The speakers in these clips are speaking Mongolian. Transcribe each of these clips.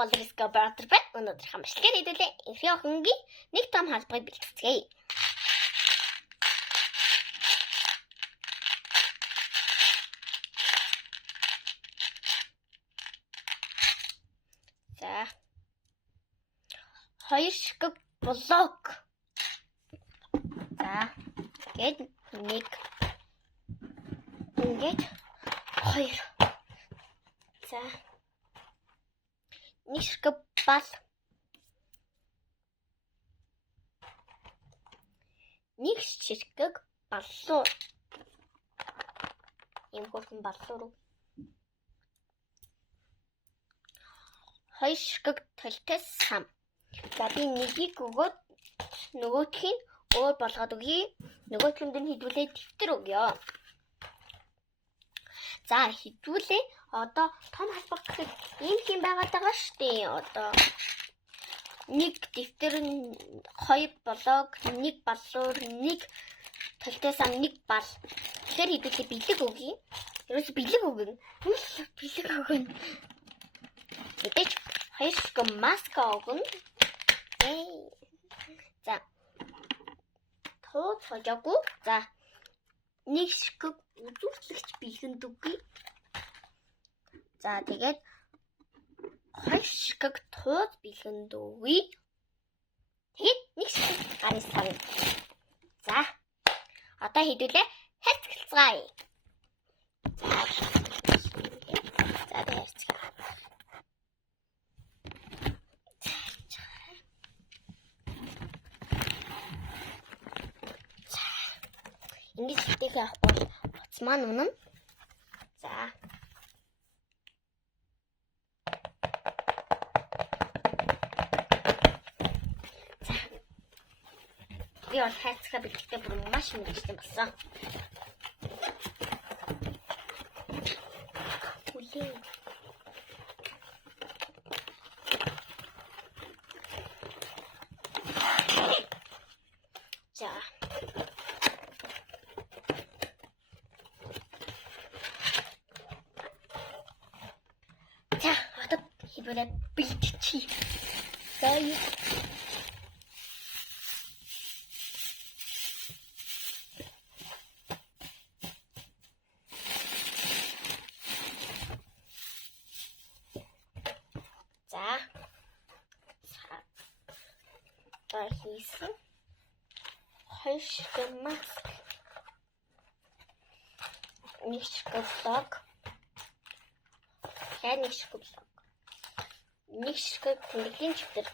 Болриско Brother байна. Өнөөдөр хамшлагаар хэдүүлээ. Эрхийн охингийн нэг том халбарыг бэлтгэцгээе. За. 2 ширхэг блок. За. Гээд 1. Ингээд 2. За. 1 ширхэг бал. 1 ширхэг баллуур. Ийм хөрхөн баллуур. 2 ширхэг толтой сам. За би нэгийг өгөөд нөгөөх нь өөр болгоод өгье. Нөгөөтгөнд нь хідүүлээ дэвтэр өгье. За хідүүлээ. Одоо том халбар гэхэд ийм юм байгаад байгаа штэ. Одоо нэг дэвтэр, 2 блок, 1 баллуур, 1 толтой сам, 1 бал. Тэгэхээр хідүүлээ бэлэг өгье. Ерөөс бэлэг өгнө. Бэлэг өгнө. Мэдээж 2 ширхэг маска өгнө. За. Тоо цожоогүй. За. 1 ширхэг үзүүлэгч бэлгэнд үгүй. За тэгээд 2 ширхэг тууз бэлгэнд үгүй. Тэгээд 1 ширхэг гарын сар. За. Одоо хэдүүлээ харьцгалцгаая. За харьцгаа. Ингэж хийх явахгүй утас маань үнэн. За. Би бол хайцгаа бэлтгэхдээ бүр маш мэдчихсэн болсон. Үлээ. За. За, одоо хідүүлээ бэлтчихье. За. Хийсэн 2 ширхэг маск, 1 ширхэг блок, 1 ширхэг блок, 1 ширхэг тэмдэглэлийн чиптэр,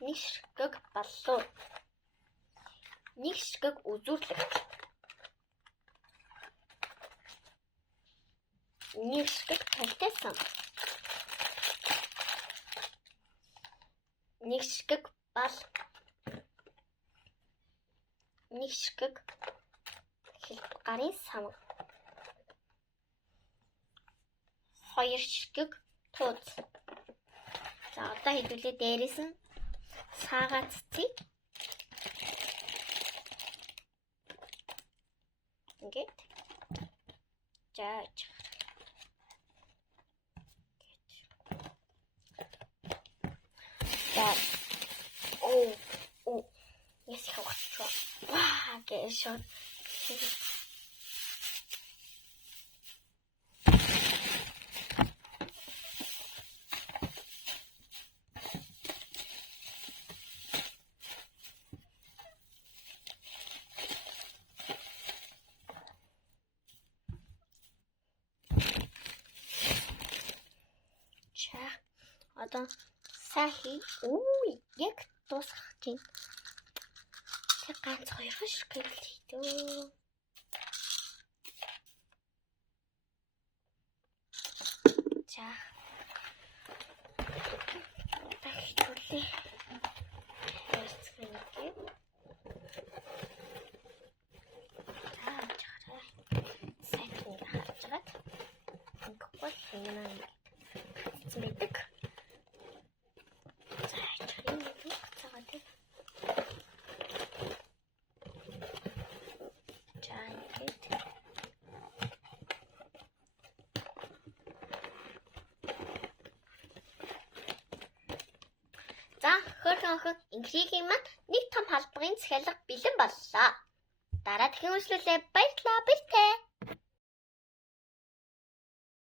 1 ширхэг баллуур, 1 ширхэг үзүүлэгч, 1 ширхэг толтой сам, 1 ширхэг бал, 1 ширхэг гарын сам, 2 ширхэг тууз. За одоо хэдүүлээ дээрээс нь саагаа цэцгий. Ингээд. Жаач. За. Yes, how was it? Wow, get a shot. Одоо сахи яг дуусгах чинь тэг ганц 2 ширхэг хийдөө. За тахиулээ. Эцгэнгээ. Чараа. Сайхан хавчгаад. Инкгүй хинаа. Мэддэг. охин Инхригийн маань нэг том халдварын захиалга бэлэн боллоо. Дараа дахин үргэлжлүүлээ. Баярлалаа. Баяртай.